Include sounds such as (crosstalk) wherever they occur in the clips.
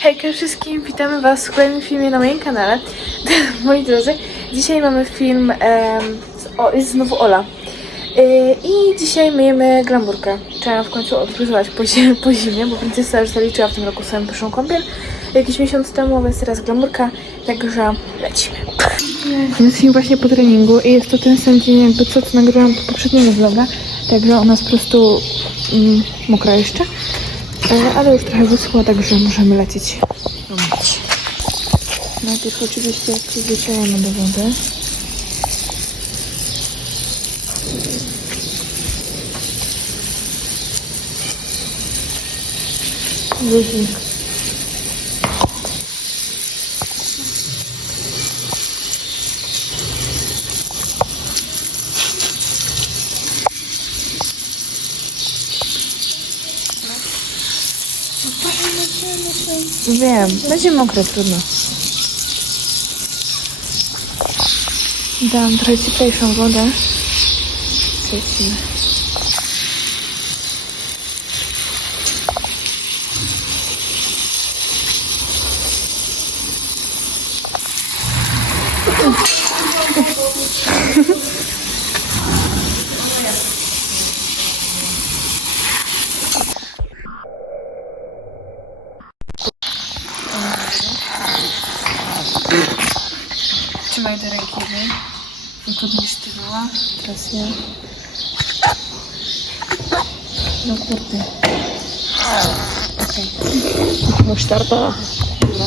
Hejka wszystkim, witamy Was w kolejnym filmie na moim kanale. (laughs) Moi drodzy, dzisiaj mamy film, em, z, o, jest znowu Ola. Yy, I dzisiaj myjemy glamurkę. Trzeba w końcu odfryzować po, po zimie, bo princesa już zaliczyła w tym roku swoją pierwszą kąpiel. Jakiś miesiąc temu, więc teraz glamurka, także lecimy. Jesteśmy właśnie po treningu i jest to ten sam dzień jakby co, co nagrywałam poprzedniego vloga, także ona jest po prostu mm, mokra jeszcze. E, ale już trochę wyschła, także możemy lecieć umyć. Najpierw oczywiście przyzwyczajamy do wody. Luzik. Wiem, będzie mokre, trudno. Dam trochę cieplejszą wodę. Lecimy. Trzymaj te ręki, nie? Wygodnie sztywała. Teraz ja. No kurde. Okej. Okay. Sztartała. Dobra.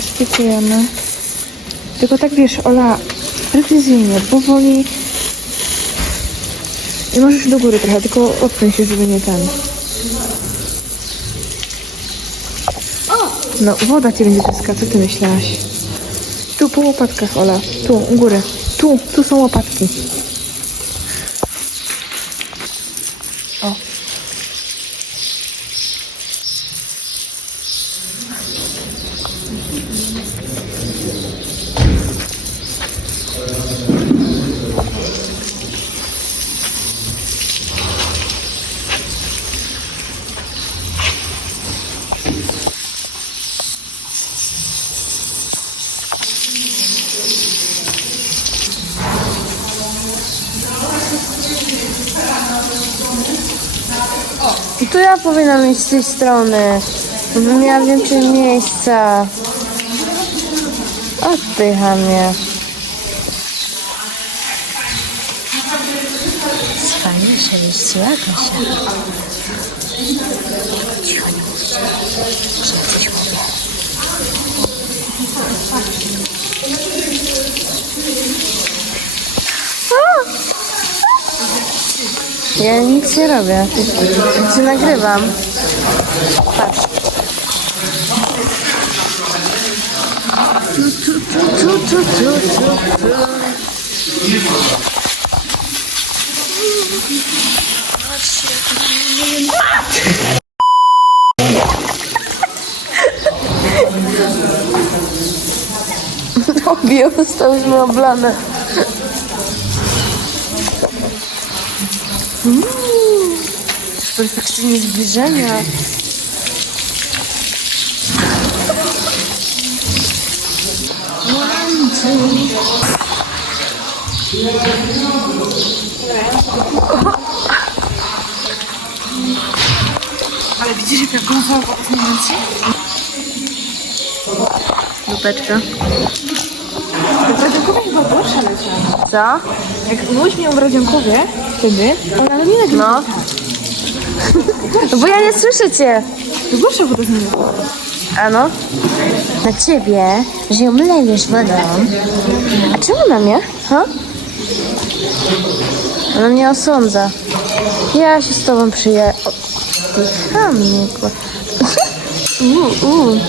Stykujemy. Tylko tak wiesz, Ola, precyzyjnie, powoli. I możesz do góry trochę, tylko odpnij się, żeby nie ten. No, woda ci będzie tryska, co ty myślałaś? Tu po łopatkach, Ola. Tu, u góry. Tu, tu są łopatki. Tu ja powinnam iść z tej strony, żeby miała więcej miejsca. Odpycha mnie. Fajnie się mieściła Kasia. Cicho nie coś mówię. Ja nic nie robię. Cię nagrywam. Patrz. Obie zostałyśmy oblane. Mm. Perfekcyjnie zbliżenia. Ale widzisz, jak ja gąsała po zmieniący? Lupeczka. Radziankowie chyba gorsza leciała. Co? Jak myłyśmy ją w Radziankowie wtedy, ona nie nagrywa. No. No (laughs) bo ja nie słyszę cię. To gorsza woda zmieniła. A no? Na ciebie, że ją lejesz wodą. A czemu na mnie? Ha? Ona mnie osądza. Ja się z tobą przyję... O, Ty. (laughs) U, u.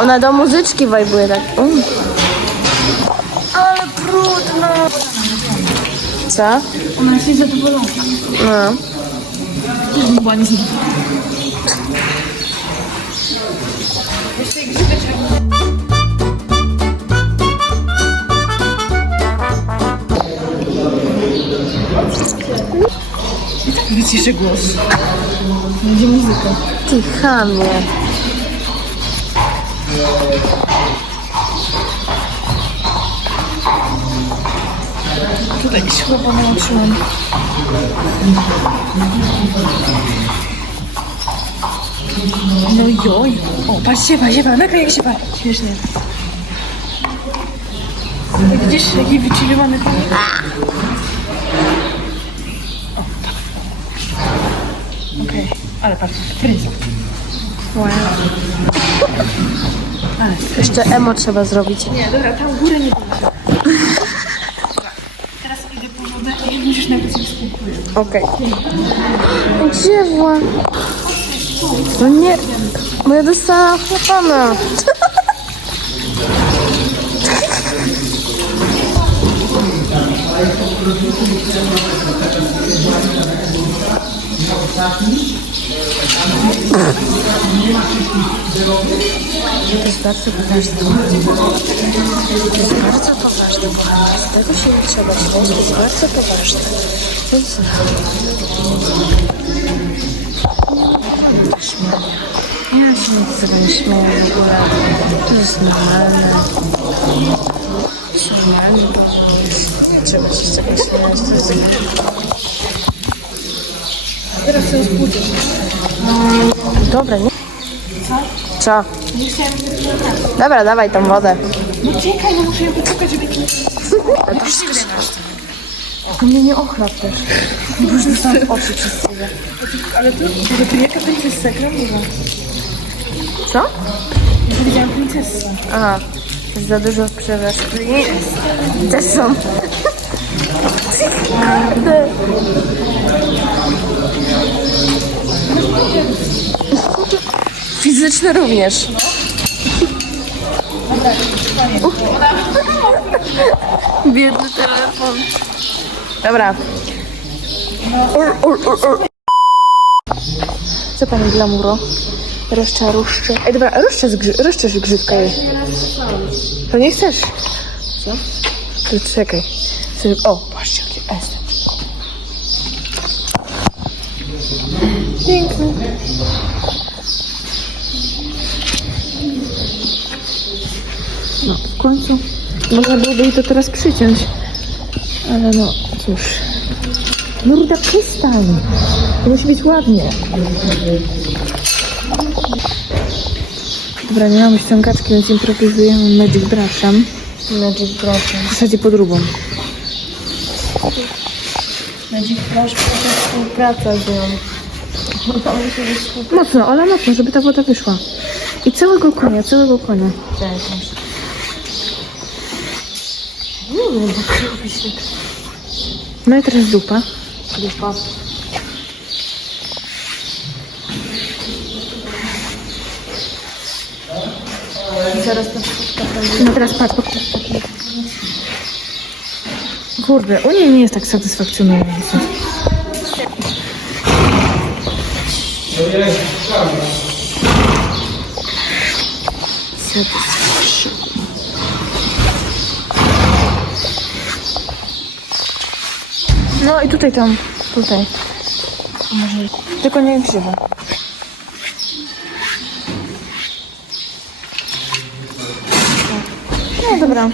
Ona do muzyczki wajbuje tak. U. Ale brudno. Co? Ona jest niezadowolona. No. Też była niezadowolona. Wyciszę głos. Będzie muzyka. Ty chamie. Tutaj słowo nauczyłam. No joj. O, patrz, siewa, siewa, nagraj jak siewa. Śmiesznie. Widzisz, jaki wychillowany? O, tak. Okej, ale patrz, fryza. Wow. Ale Jeszcze emo trzeba zrobić. Nie, dobra, tam górę nie będzie. Teraz idę po wodę i musisz napisać spokój. Okej. Gdzie była? No nie, bo ja dostałam chlapana. Poważne, kochani. Z tego się nie trzeba jest bardzo poważne. Więc ja się nic z tego nie śmieję w ogóle. To jest normalne. To jest normalny powód. Nie trzeba się z tego śmiać. To jest... Teraz sobie spłuczę. Dobre, nie? Co? Dobra, dawaj tą wodę. No czekaj, no muszę ją poczekać, żeby... To mnie nie ochlap też. Już dostałam oczy przez ciebie. Ale tu, że tu jaka princesa gramowa. Co? Ja powiedziałam princesa. Aha. To za dużo przewiaż. Też są. Fizyczne również. Biedny telefon. Dobra. Ur, ur, ur, ur. Co pani glamuro? Roszcza, ruszcze. Ej, dobra, rozczesz, grzy, rozczesz grzywka jej. To nie chcesz? Co? To czekaj. Sobie, o, patrzcie, jakie S. Piękny. No, w końcu można byłoby jej to teraz przyciąć. Ale no, cóż. Nurda, przestań. To musi być ładnie. Dobra, nie mamy ściągaczki, więc improwizujemy Magic Brushem. Magic Brush. W zasadzie podróbą. Magic Brush to współpraca z nią. Mocno, ale mocno, żeby ta woda wyszła. I całego konia, całego konia. Cześć. Nie wiem, jak robić tak. No i teraz dupa. Dupa. Zaraz to wszystko będzie. No teraz patrz, patrz, patrz. Kurde, u niej nie jest tak satysfakcjonująco. No i tutaj tam, tutaj. Może, tylko nie grzywa. No dobra.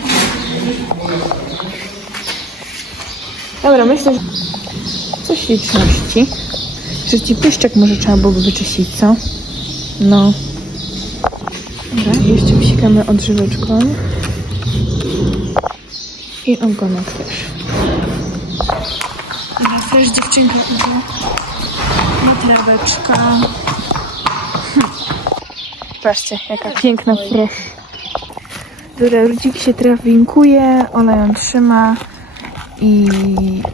Dobra, myślę, że coś śliczności. Czy ci pyszczek może trzeba byłoby wyczyścić, co? No. Dobra, jeszcze wsikamy odżyweczką. I ogonek też. Też dziewczynka idzie. Matraweczka. Hm. Patrzcie, jaka piękna prosz. Dobra, Rudzik się trawinkuje, Ola ją trzyma i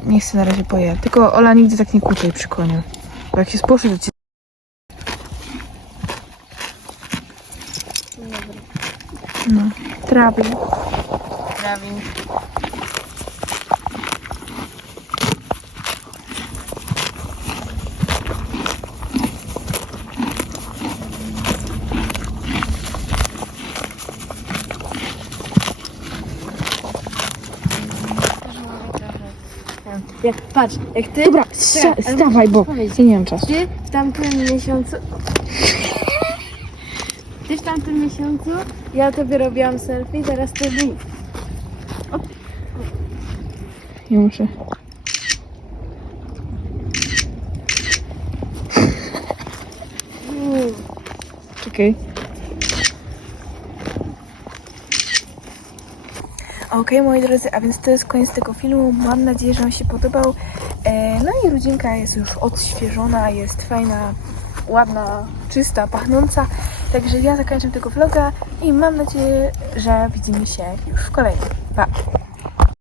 nie chce na razie pojechać. Tylko Ola nigdy tak nie kłócej przy koniu. Bo jak się spłoszy, to ci... No, trawi. Trawi. Jak, patrz, jak ty, Dobra, Czekaj, ale stawaj, bo powiedzieć. ja nie mam czasu. ty w tamtym miesiącu... Ty w tamtym miesiącu, ja tobie robiłam selfie, teraz ty mi. Nie muszę. Czekaj. Okej, moi drodzy, a więc to jest koniec tego filmu. Mam nadzieję, że Wam się podobał. E, no i rodzinka jest już odświeżona, jest fajna, ładna, czysta, pachnąca. Także ja zakończę tego vloga i mam nadzieję, że widzimy się już w kolejnym. Pa!